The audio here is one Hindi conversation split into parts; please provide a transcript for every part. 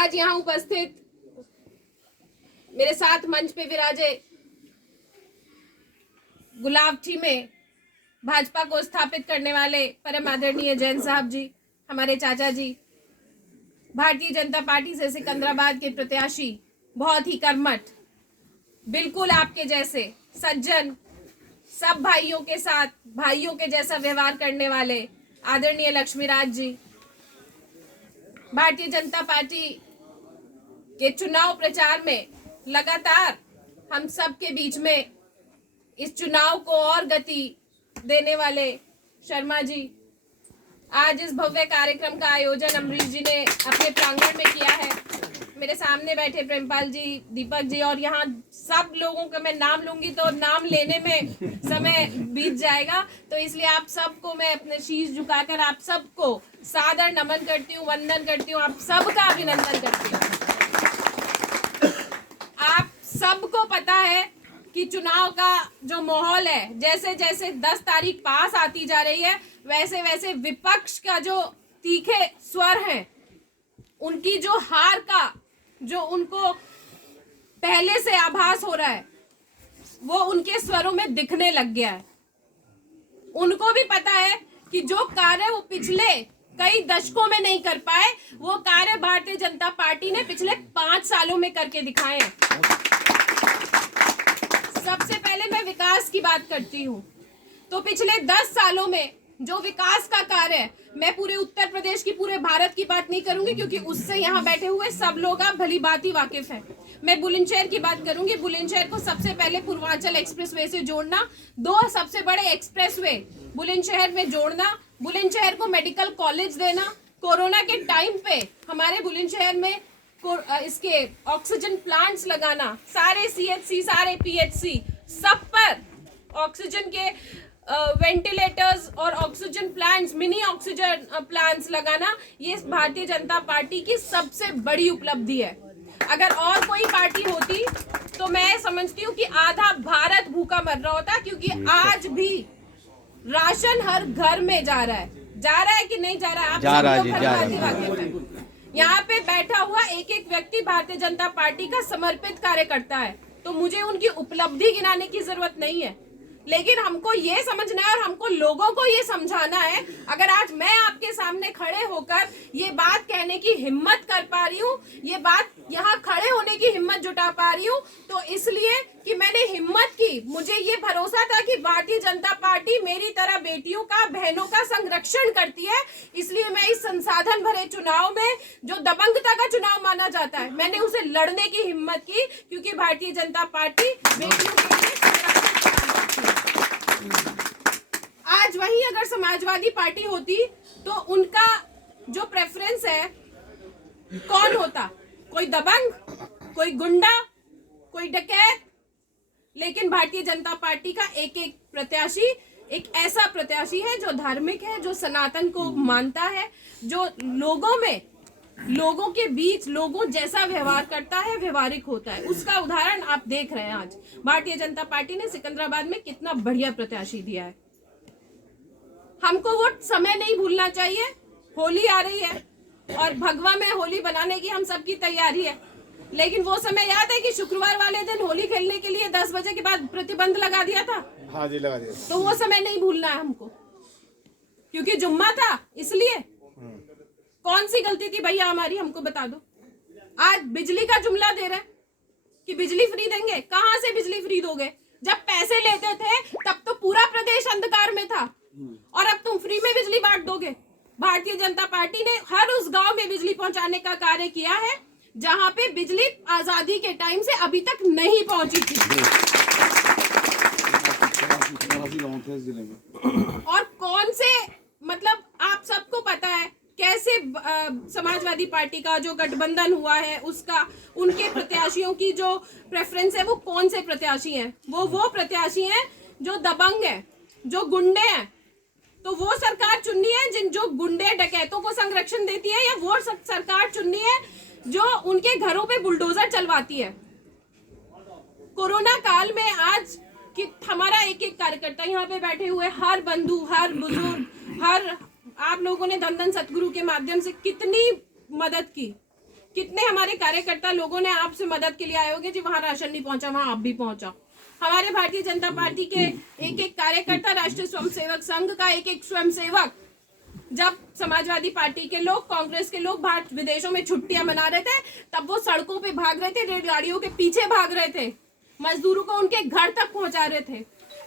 आज यहाँ उपस्थित मेरे साथ मंच पे विराजे गुलाबटी में भाजपा को स्थापित करने वाले परम आदरणीय जैन साहब जी, हमारे चाचा जी, भारतीय जनता पार्टी से सिकंदराबाद के प्रत्याशी, बहुत ही कर्मठ, बिल्कुल आपके जैसे सज्जन, सब भाइयों के साथ भाइयों के जैसा व्यवहार करने वाले आदरणीय लक्ष्मीराज जी, भारतीय जनता पार्टी के चुनाव प्रचार में लगातार हम सब के बीच में इस चुनाव को और गति देने वाले शर्मा जी, आज इस भव्य कार्यक्रम का आयोजन अमरीश जी ने अपने प्रांगण में किया है। मेरे सामने बैठे प्रेमपाल जी, दीपक जी और यहाँ सब लोगों का मैं नाम लूंगी तो नाम लेने में समय बीत जाएगा, तो इसलिए आप सबको मैं अपने शीश झुकाकर आप सबको सादर नमन करती हूँ, वंदन करती हूँ, आप सबका अभिनंदन करती हूँ। आप सबको पता है कि चुनाव का जो माहौल है, जैसे जैसे 10 तारीख पास आती जा रही है वैसे वैसे विपक्ष का जो तीखे स्वर हैं, उनकी जो हार का जो उनको पहले से आभास हो रहा है वो उनके स्वरों में दिखने लग गया है। उनको भी पता है कि जो कार्य वो पिछले कई दशकों में नहीं कर पाए वो कार्य भारतीय जनता पार्टी ने पिछले 5 सालों में करके दिखाए हैं। सबसे पहले मैं विकास की बात करती हूँ तो पिछले 10 सालों में जो विकास का कार्य है, मैं पूरे उत्तर प्रदेश की, पूरे भारत की बात नहीं करूंगी क्योंकि उससे यहाँ बैठे हुए सब लोग आप भली भांति वाकिफ हैं। मैं बुलंदशहर की बात करूंगी। बुलंदशहर को सबसे पहले पूर्वांचल एक्सप्रेसवे से जोड़ना, 2 सबसे बड़े एक्सप्रेसवे बुलंदशहर में जोड़ना, बुलंदशहर को मेडिकल कॉलेज देना, कोरोना के टाइम पे हमारे बुलंदशहर में इसके ऑक्सीजन प्लांट्स लगाना, सारे CHC, सारे PHC सब पर ऑक्सीजन के वेंटिलेटर्स और oxygen plants, mini oxygen plants लगाना, ये भारतीय जनता पार्टी की सबसे बड़ी उपलब्धि है। अगर और कोई पार्टी होती तो मैं समझती हूँ कि आधा भारत भूखा मर रहा होता, क्योंकि आज भी राशन हर घर में जा रहा है कि नहीं जा रहा है? आप जा रहा है। यहाँ पे बैठा हुआ एक एक व्यक्ति भारतीय जनता पार्टी का समर्पित कार्य करता है, तो मुझे उनकी उपलब्धि गिनाने की जरूरत नहीं है, लेकिन हमको ये समझना है और हमको लोगों को ये समझाना है। अगर आज मैं आपके सामने खड़े होकर ये बात कहने की हिम्मत कर पा रही हूँ, ये बात यहाँ खड़े होने की हिम्मत जुटा पा रही हूँ, तो इसलिए कि मैंने हिम्मत की, मुझे ये भरोसा था कि भारतीय जनता पार्टी मेरी तरह बेटियों का, बहनों का संरक्षण करती है। इसलिए मैं इस संसाधन भरे चुनाव में, जो दबंगता का चुनाव माना जाता है, मैंने उसे लड़ने की हिम्मत की, क्योंकि भारतीय जनता पार्टी बेटियों के लिए आज वही अगर समाजवादी पार्टी होती तो उनका जो प्रेफरेंस है कौन होता? कोई दबंग, कोई गुंडा, कोई डकैत। लेकिन भारतीय जनता पार्टी का एक एक प्रत्याशी एक ऐसा प्रत्याशी है जो धार्मिक है, जो सनातन को मानता है, जो लोगों में, लोगों के बीच लोगों जैसा व्यवहार करता है, व्यवहारिक होता है। उसका उदाहरण आप देख रहे हैं। आज भारतीय जनता पार्टी ने सिकंदराबाद में कितना बढ़िया प्रत्याशी दिया है। हमको वो समय नहीं भूलना चाहिए। होली आ रही है और भगवा में होली बनाने की हम सबकी तैयारी है, लेकिन वो समय याद है कि शुक्रवार वाले दिन होली खेलने के लिए 10 बजे के बाद प्रतिबंध लगा दिया था। हाँ जी, लगा दिया। तो वो समय नहीं भूलना है हमको, क्योंकि जुम्मा था। इसलिए कौन सी गलती थी भैया हमारी, हमको बता दो। आज बिजली का जुमला दे रहे कि बिजली फ्री देंगे। कहां से बिजली फ्री दोगे? जब पैसे लेते थे तब तो पूरा प्रदेश अंधकार में था, और अब तुम फ्री में बिजली बांट दोगे। भारतीय जनता पार्टी ने हर उस गांव में बिजली पहुंचाने का कार्य किया है जहां पे बिजली आजादी के टाइम से अभी तक नहीं पहुंची थी। और कौन से, मतलब आप सबको पता है कैसे समाजवादी पार्टी का जो गठबंधन हुआ है, उसका, उनके प्रत्याशियों की जो प्रेफरेंस है वो कौन से प्रत्याशी हैं? वो प्रत्याशी हैं जो दबंग है, जो गुंडे हैं। तो वो सरकार चुननी है जो गुंडे डकैतों को संरक्षण देती है, या वो सरकार चुननी है जो उनके घरों पे बुलडोजर चलवाती है? कोरोना काल में आज कि हमारा एक एक कार्यकर्ता यहाँ पे बैठे हुए, हर बंधु, हर बुजुर्ग, हर आप लोगों ने धन धन सतगुरु के माध्यम से कितनी मदद की, कितने हमारे कार्यकर्ता लोगों ने आपसे मदद के लिए आए होंगे जी, वहां राशन नहीं पहुंचा, वहां आप भी पहुंचा। हमारे भारतीय जनता पार्टी के एक एक कार्यकर्ता, राष्ट्रीय स्वयंसेवक संघ का एक एक स्वयंसेवक, जब समाजवादी पार्टी के लोग, कांग्रेस के लोग बाहर विदेशों में छुट्टियां मना रहे थे, तब वो सड़कों पे भाग रहे थे, रेलगाड़ियों के पीछे भाग रहे थे, मजदूरों को उनके घर तक पहुंचा रहे थे।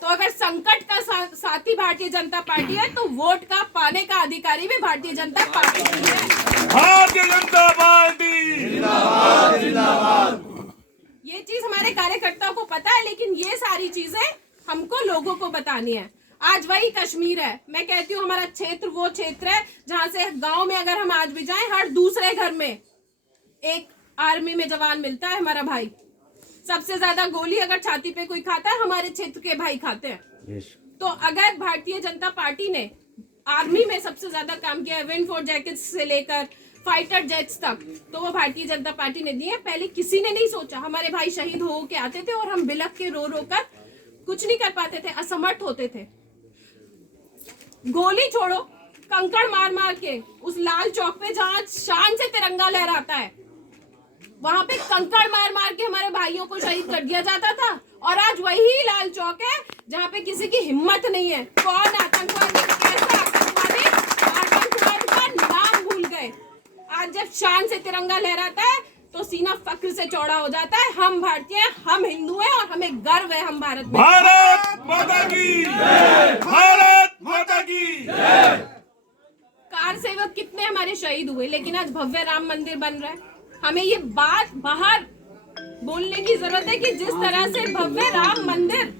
तो अगर संकट का साथी भारतीय जनता पार्टी है, तो वोट का पाने का अधिकारी भी भारतीय जनता पार्टी है। भारतीय जनता पार्टी ये चीज हमारे कार्यकर्ताओं को पता है, लेकिन ये सारी चीजें हमको लोगों को बतानी है। आज वही कश्मीर है, मैं कहती हूँ हमारा क्षेत्र वो क्षेत्र है जहां से गांव में अगर हम आज भी जाएं, हर दूसरे घर में एक आर्मी में जवान मिलता है, हमारा भाई। सबसे ज्यादा गोली अगर छाती पे कोई खाता है, हमारे क्षेत्र के भाई खाते हैं। तो अगर भारतीय जनता पार्टी ने आर्मी में सबसे ज्यादा काम किया है, विंड फोर जैकेट्स से लेकर फाइटर जेट्स तक, तो वो भारतीय जनता पार्टी ने दिए। पहले किसी ने नहीं सोचा, हमारे भाई शहीद हो के आते थे और हम बिलख के रो रो कर कुछ नहीं कर पाते थे, असमर्थ होते थे। गोली छोड़ो, कंकड़ मार मार के उस लाल चौक पे जहां शान से तिरंगा लहराता है, वहां पे कंकड़ मार मार के हमारे भाइयों को शहीद कर दिया जाता था। और आज वही लाल चौक है जहां पे किसी की हिम्मत नहीं है। कौन आतंकवादी, कैसा आतंकवादी, आतंकवाद का नाम भूल गए। आज जब शान से तिरंगा लहराता है तो सीना फक्र से चौड़ा हो जाता है। हम भारतीय हैं, हम हिंदू हैं और हमें गर्व है हम भारत में। भारत माता की जय, भारत माता की जय। कार सेवक कितने हमारे शहीद हुए, लेकिन आज भव्य राम मंदिर बन रहा है। हमें ये बात बाहर बोलने की जरूरत है कि जिस तरह से भव्य राम मंदिर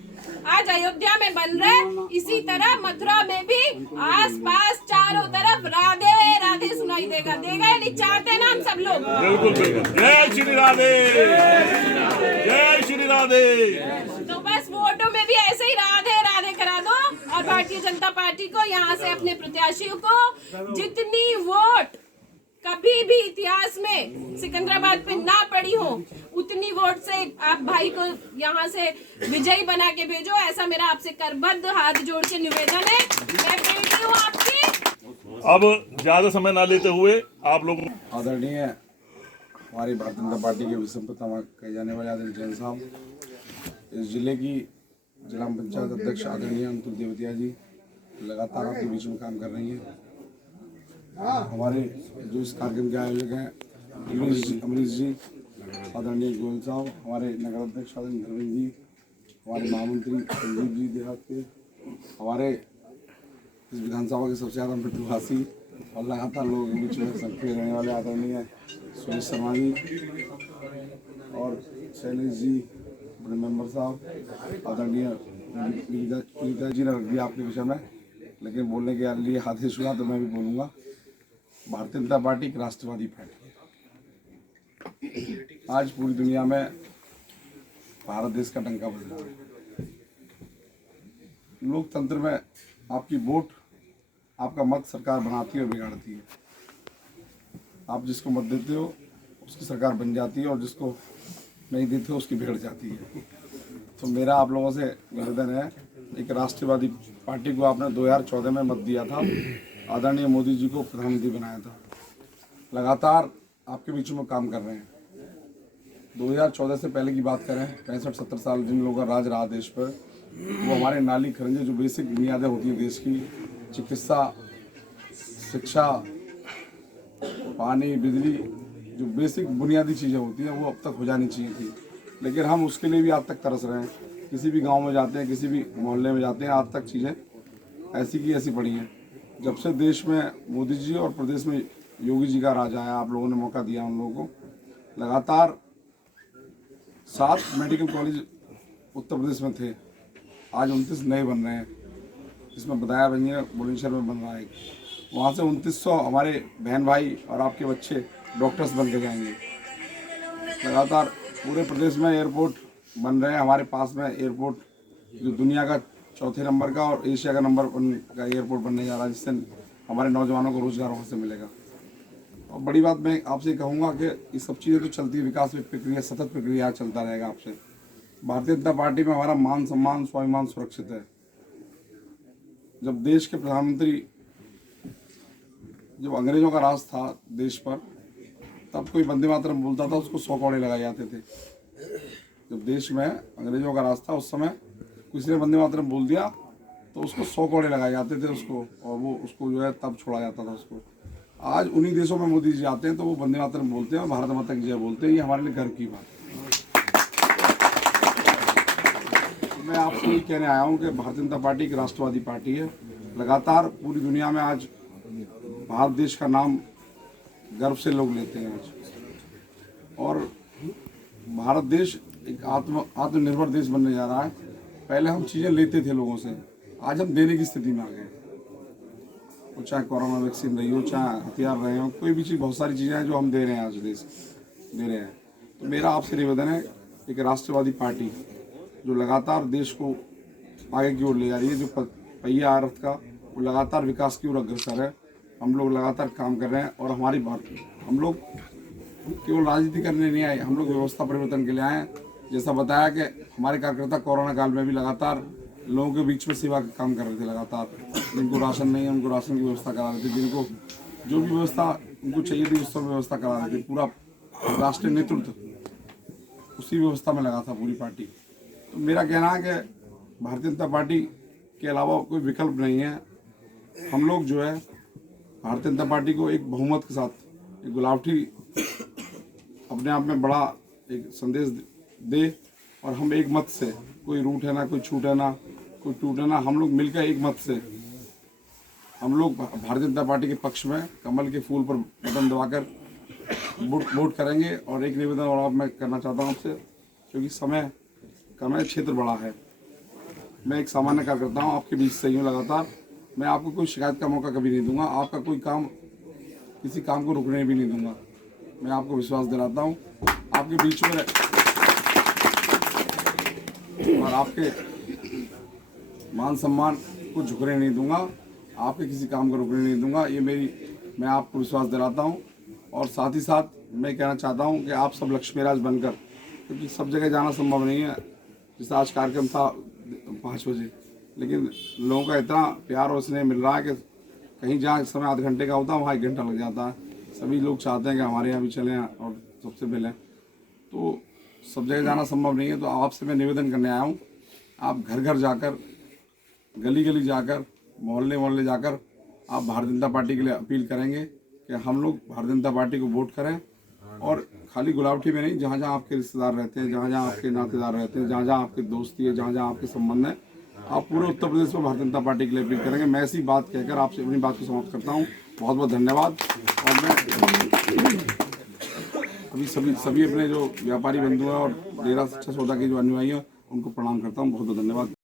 आज अयोध्या में बन रहा है, इसी तरह मथुरा में भी आसपास चारों तरफ राधे राधे सुनाई देगा। देगा या नहीं, चाहते हैं ना हम सब लोग? बिल्कुल बिल्कुल। जय श्री राधे, जय श्री राधे। तो बस वोटों में भी ऐसे ही राधे राधे करा दो और भारतीय जनता पार्टी को यहाँ से अपने प्रत्याशियों को जितनी वोट कभी भी इतिहास में सिकंदराबाद पे ना पड़ी हो, उतनी वोट से आप भाई को यहाँ से विजयी बना के भेजो। ऐसा मेरा आपसे करबद्ध हाथ जोड़ के निवेदन है। मैं बेटी हूँ आपकी। अब ज्यादा समय ना लेते हुए आप लोग आदरणीय हमारी भारतीय जनता पार्टी के विषम पितामह कहे जाने वाले आदरणीय जैन साहब, इस जिले की जिला पंचायत अध्यक्ष आदरणीय अंतुल देवतिया जी लगातार आपके बीच में काम कर रही हैं। हमारे जो इस कार्यक्रम के आयोजक हैं अमरीश जी, आदरणीय गोयल साहब, हमारे नगर अध्यक्ष आदरणीय धर्मेंद्र जी, हमारे महामंत्री संजीव जी देहात के, हमारे इस विधानसभा के सबसे ज़्यादा प्रतिभाशी और लगातार लोगों के बीच में सक्रिय रहने वाले आदरणीय सुरेश शर्मा जी और शैलेश जी, बड़े मेंबर साहब, आदरणीय पीड़िता जी ने रख दिया आपके विषय में, लेकिन बोलने के लिए आदेश हुआ तो मैं भी बोलूँगा। भारतीय जनता पार्टी एक राष्ट्रवादी पार्टी है। आज पूरी दुनिया में भारत देश का डंका बज रहा है। लोकतंत्र में आपकी वोट, आपका मत सरकार बनाती है और बिगाड़ती है। आप जिसको मत देते हो उसकी सरकार बन जाती है और जिसको नहीं देते हो उसकी बिगड़ जाती है। तो मेरा आप लोगों से निवेदन है, एक राष्ट्रवादी पार्टी को आपने 2014 में मत दिया था, आदरणीय मोदी जी को प्रधानमंत्री बनाया था, लगातार आपके बीच में काम कर रहे हैं। 2014 से पहले की बात करें, 65-70 साल जिन लोगों का राज रहा देश पर, वो हमारे नाली खरंजे जो बेसिक बुनियादें होती हैं देश की, चिकित्सा, शिक्षा, पानी, बिजली, जो बेसिक बुनियादी चीज़ें होती हैं वो अब तक हो जानी चाहिए थी। लेकिन हम उसके लिए भी आज तक तरस रहे हैं। किसी भी गांव में जाते हैं, किसी भी मोहल्ले में जाते हैं, आज तक चीज़ें ऐसी की ऐसी पड़ी हैं। जब से देश में मोदी जी और प्रदेश में योगी जी का राज आया, आप लोगों ने मौका दिया उन लोगों को, लगातार 7 मेडिकल कॉलेज उत्तर प्रदेश में थे, आज 29 नए बन रहे हैं। इसमें बताया बुलंदशहर में बन रहा है, वहाँ से 2900 हमारे बहन भाई और आपके बच्चे डॉक्टर्स बन के जाएंगे। लगातार पूरे प्रदेश में एयरपोर्ट बन रहे हैं। हमारे पास में एयरपोर्ट जो दुनिया का 4थे नंबर का और एशिया का नंबर 1 का एयरपोर्ट बनने जा रहा है, जिससे हमारे नौजवानों को रोजगार वहाँ से मिलेगा। और बड़ी बात मैं आपसे कहूँगा कि ये सब चीज़ें तो चलती है, विकास प्रक्रिया, सतत प्रक्रिया चलता रहेगा। आपसे भारतीय जनता पार्टी में हमारा मान सम्मान, स्वाभिमान सुरक्षित है। जब देश के प्रधानमंत्री, जब अंग्रेजों का राज था देश पर, तब कोई वंदे मातरम बोलता था उसको 100 कोड़े लगाए जाते थे। जब देश में अंग्रेजों का राज था उस समय किसी ने वंदे मातरम बोल दिया तो उसको 100 कोड़े लगाए जाते थे उसको, और वो उसको जो है तब छोड़ा जाता था उसको। आज उन्हीं देशों में मोदी जी आते हैं तो वो वंदे मातरम बोलते हैं और भारत माता की जय बोलते हैं। ये हमारे लिए गर्व की बात है। मैं आपसे ये कहने आया हूँ कि भारतीय जनता पार्टी एक राष्ट्रवादी पार्टी है। लगातार पूरी दुनिया में आज भारत देश का नाम गर्व से लोग लेते हैं आज, और भारत देश एक आत्मनिर्भर देश बनने जा रहा है। पहले हम चीज़ें लेते थे लोगों से, आज हम देने की स्थिति में आ गए। वो चाहे कोरोना वैक्सीन रही हो, चाहे हथियार रहे हो, कोई भी चीज़, बहुत सारी चीज़ें हैं जो हम दे रहे हैं, आज देश दे रहे हैं। तो मेरा आपसे निवेदन है, एक राष्ट्रवादी पार्टी जो लगातार देश को आगे की ओर ले जा रही है, जो पहिया रथ का वो लगातार विकास की ओर अग्रसर है। हम लोग लगातार काम कर रहे हैं और हमारी बात, हम लोग केवल राजनीति करने नहीं आए, हम लोग व्यवस्था परिवर्तन के लिए आए हैं। जैसा बताया कि हमारे कार्यकर्ता कोरोना काल में भी लगातार लोगों के बीच में सेवा का काम कर रहे थे। लगातार जिनको राशन नहीं है उनको राशन की व्यवस्था करा रहे थे, जिनको जो भी व्यवस्था उनको चाहिए थी उस सब व्यवस्था करा रहे थे। पूरा राष्ट्रीय नेतृत्व उसी व्यवस्था में लगा था पूरी पार्टी। तो मेरा कहना है कि भारतीय जनता पार्टी के अलावा कोई विकल्प नहीं है। हम लोग जो है भारतीय जनता पार्टी को एक बहुमत के साथ, एक गुलावटी अपने आप में बड़ा एक संदेश दे, और हम एक मत से, कोई रूठ है ना, कोई छूट है ना, कोई टूट है ना, हम लोग मिलकर एक मत से हम लोग भारतीय जनता पार्टी के पक्ष में कमल के फूल पर बटन दबाकर वोट करेंगे। और एक निवेदन और मैं करना चाहता हूँ आपसे, क्योंकि समय कम है, क्षेत्र बड़ा है। मैं एक सामान्य कार्यकर्ता हूँ, आपके बीच से ही हूँ लगातार। मैं आपको कोई शिकायत का मौका कभी नहीं दूंगा, आपका कोई काम, किसी काम को रुकने भी नहीं दूंगा। मैं आपको विश्वास दिलाता हूँ आपके बीच में, और आपके मान सम्मान को झुकने नहीं दूंगा, आपके किसी काम को रुकने नहीं दूंगा। ये मैं आपको विश्वास दिलाता हूँ। और साथ ही साथ मैं कहना चाहता हूँ कि आप सब लक्ष्मीराज बनकर, क्योंकि सब जगह जाना संभव नहीं है। जैसे आज कार्यक्रम था 5 बजे, लेकिन लोगों का इतना प्यार और स्नेह मिल रहा है कि कहीं जहाँ समय आधे घंटे का होता है वहाँ 1 घंटा लग जाता है। सभी लोग चाहते हैं कि हमारे यहाँ भी चलें और सबसे पहले, तो सब जगह जाना संभव नहीं है। तो आपसे मैं निवेदन करने आया हूँ, आप घर घर जाकर, गली गली जाकर, मोहल्ले मोहल्ले जाकर आप भारतीय जनता पार्टी के लिए अपील करेंगे कि हम लोग भारतीय जनता पार्टी को वोट करें। और खाली गुलावटी में नहीं, जहाँ जहाँ आपके रिश्तेदार रहते हैं, जहाँ जहाँ आपके नातेदार रहते हैं, जहाँ जहाँ आपकी दोस्ती है, जहाँ जहाँ आपके संबंध है, आप पूरे उत्तर प्रदेश में भारतीय जनता पार्टी के लिए अपील करेंगे। मैं ऐसी बात कहकर आपसे अपनी बात को समाप्त करता हूँ। बहुत बहुत धन्यवाद। और मैं अभी सभी अपने जो व्यापारी बंधु हैं और डेरा सच्चा सौदा के जो अनुयायी हैं उनको प्रणाम करता हूँ। बहुत बहुत धन्यवाद।